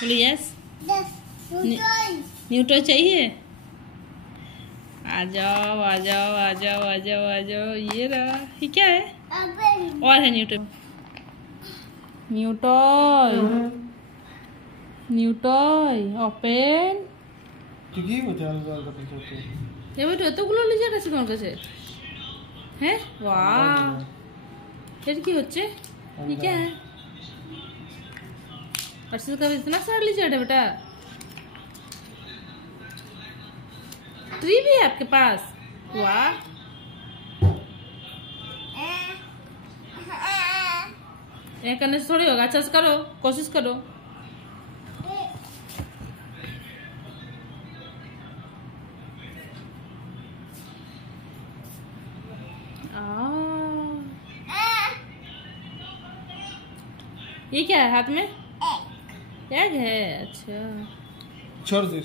बोलो yes. New toy चाहिए? आ जाओ आ जाओ आ जाओ आ जाओ आ जाओ। ये रहा। ये क्या है? और है new toy. New toy new toy open. এবার এতগুলো লিজার্ড আছে তোমার কাছে? হ্যাঁ वाह। फिर কি হচ্ছে? ये क्या है? अर्षद का इतना सारा लिजार्ड है बेटा। ट्री भी है आपके पास? वाह। ये करने से थोड़ी होगा। अच्छा से करो, कोशिश करो। ये क्या है हाथ में? एग है। अच्छा छोड़ दे।